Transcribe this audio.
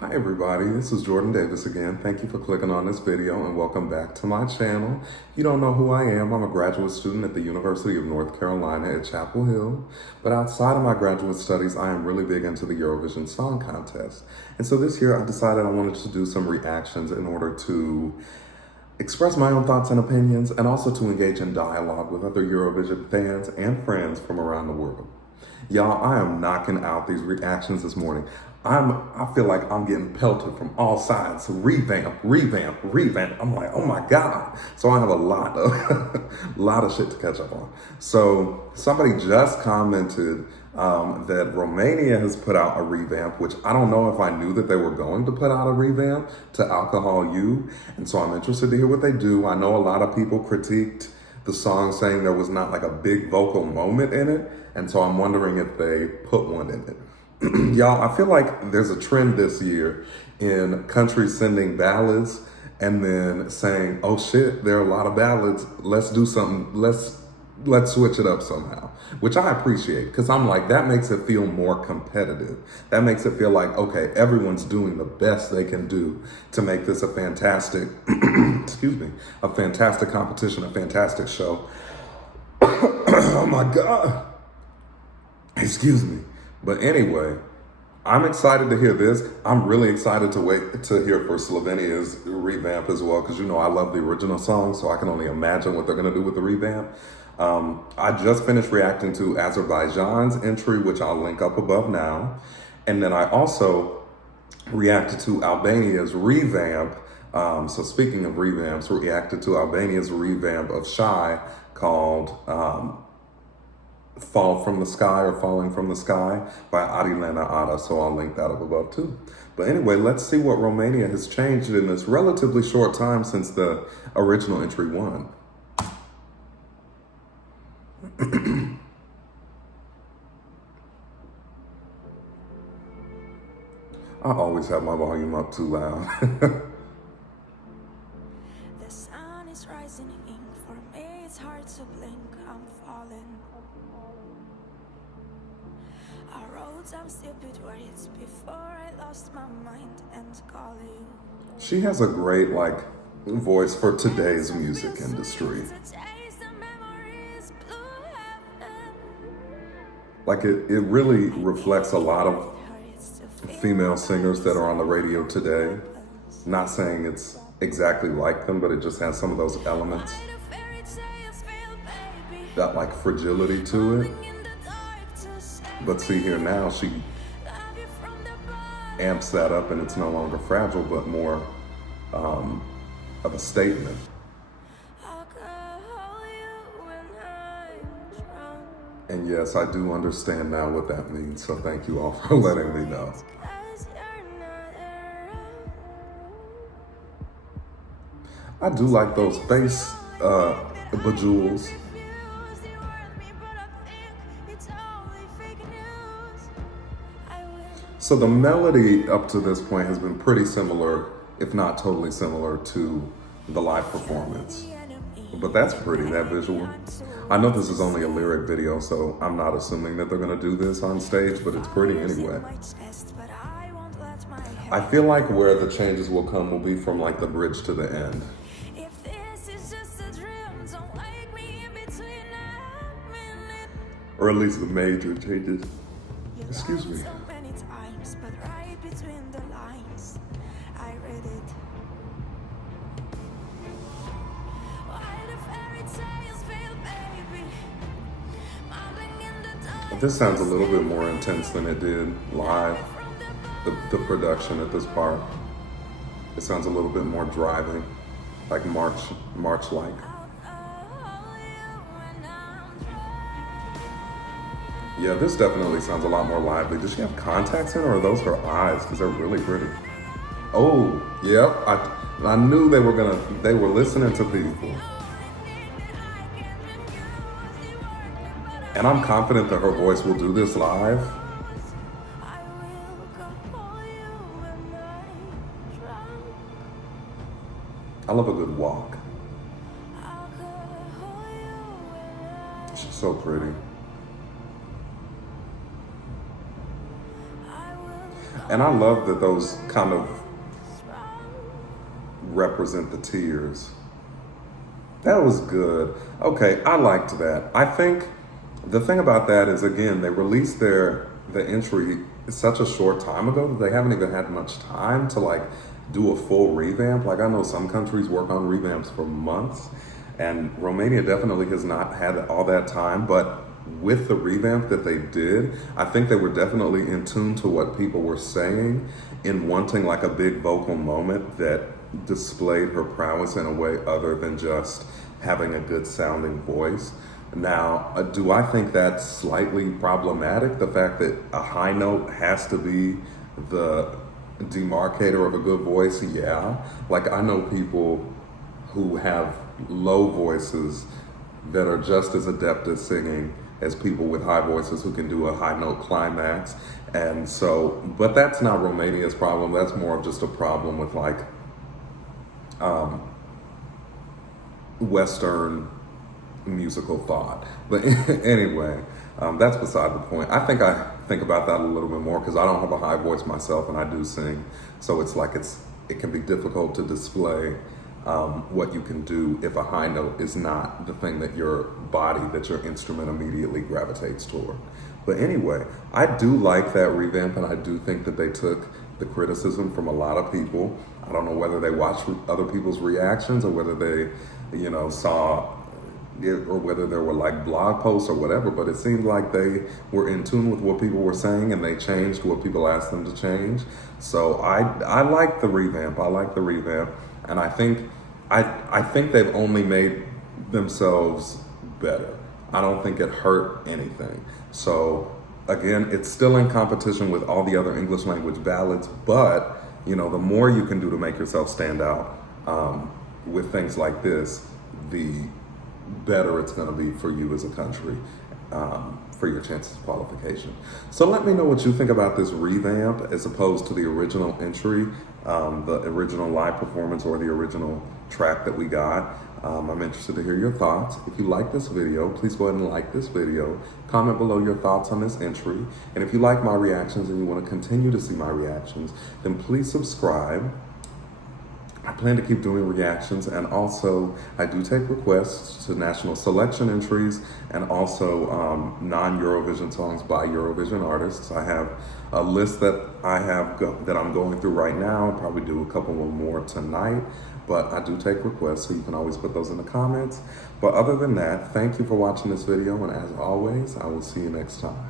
Hi everybody, this is Jordan Davis again. Thank you for clicking on this video and welcome back to my channel. You don't know who I am. I'm a graduate student at the University of North Carolina at Chapel Hill. But outside of my graduate studies, I am really big into the Eurovision Song Contest. And so this year I decided I wanted to do some reactions in order to express my own thoughts and opinions and also to engage in dialogue with other Eurovision fans and friends from around the world. Y'all, I am knocking out these reactions this morning. I feel like I'm getting pelted from all sides. Revamp. I'm like, oh my God. So I have a lot of shit to catch up on. So somebody just commented that Romania has put out a revamp, which I don't know if I knew that they were going to put out a revamp to Alcohol You. And so I'm interested to hear what they do. I know a lot of people critiqued the song saying there was not like a big vocal moment in it. And so I'm wondering if they put one in it. Y'all, I feel like there's a trend this year in countries sending ballads and then saying, oh shit, there are a lot of ballads. Let's do something. Let's switch it up somehow, which I appreciate because I'm like, that makes it feel more competitive. That makes it feel like, okay, everyone's doing the best they can do to make this a fantastic, a fantastic competition, a fantastic show. Oh my God. Excuse me. But anyway, I'm excited to hear this. I'm really excited to wait to hear for Slovenia's revamp as well, because you know I love the original song, so I can only imagine what they're going to do with the revamp. I just finished reacting to Azerbaijan's entry, which I'll link up above now. And then I also reacted to Albania's revamp. So speaking of revamps, reacted to Albania's revamp of Shy called Fall from the Sky or Falling from the Sky by Arilena Ada. So I'll link that up above too. But anyway, let's see what Romania has changed in this relatively short time since the original entry won. I always have my volume up too loud. The sun is rising ink. For me it's hard to blink. I'm falling. I wrote some stupid words before I lost my mind and call you. She has a great voice for today's music industry. Like it really reflects a lot of female singers that are on the radio today. Not saying it's exactly like them, but it just has some of those elements. That like fragility to it. But see here now, she amps that up and it's no longer fragile, but more of a statement. And yes, I do understand now what that means, so thank you all for letting me know. I do like those face bejewels. So the melody up to this point has been pretty similar, if not totally similar, to the live performance. But that's pretty, that visual. I know this is only a lyric video, so I'm not assuming that they're gonna do this on stage, but it's pretty anyway. I feel like where the changes will come will be from like the bridge to the end. Or at least the major changes. Excuse me. This sounds a little bit more intense than it did live. The production at this part. It sounds a little bit more driving, like March-like. Yeah, this definitely sounds a lot more lively. Does she have contacts in, or are those her eyes? Because they're really pretty. Oh, yep. I knew they were listening to people. And I'm confident that her voice will do this live. I love a good walk. She's so pretty. And I love that those kind of represent the tears. That was good. Okay, I liked that. I think the thing about that is, again, they released the entry such a short time ago that they haven't even had much time to like do a full revamp. Like I know some countries work on revamps for months, and Romania definitely has not had all that time. But with the revamp that they did, I think they were definitely in tune to what people were saying in wanting like a big vocal moment that displayed her prowess in a way other than just having a good sounding voice. Now, do I think that's slightly problematic? The fact that a high note has to be the demarcator of a good voice? Yeah. Like I know people who have low voices that are just as adept at singing as people with high voices who can do a high note climax. And so, but that's not Romania's problem. That's more of just a problem with like Western musical thought. But anyway, that's beside the point. I think about that a little bit more because I don't have a high voice myself and I do sing. So it's like it can be difficult to display what you can do if a high note is not the thing that your instrument immediately gravitates toward. But anyway, I do like that revamp, and I do think that they took the criticism from a lot of people. I don't know whether they watched other people's reactions or whether they, saw it, or whether there were like blog posts or whatever, but it seemed like they were in tune with what people were saying and they changed what people asked them to change. So I like the revamp. And I think they've only made themselves better. I don't think it hurt anything. So again, it's still in competition with all the other English language ballads, but the more you can do to make yourself stand out with things like this, the better it's going to be for you as a country, for your chances of qualification. So let me know what you think about this revamp as opposed to the original entry, the original live performance or the original track that we got. I'm interested to hear your thoughts. If you like this video, please go ahead and like this video. Comment below your thoughts on this entry. And if you like my reactions and you want to continue to see my reactions, then please subscribe. I plan to keep doing reactions, and also I do take requests to national selection entries and also non-Eurovision songs by Eurovision artists. I have a list that I'm going through right now. I'll probably do a couple more tonight, but I do take requests, so you can always put those in the comments. But other than that, thank you for watching this video, and as always, I will see you next time.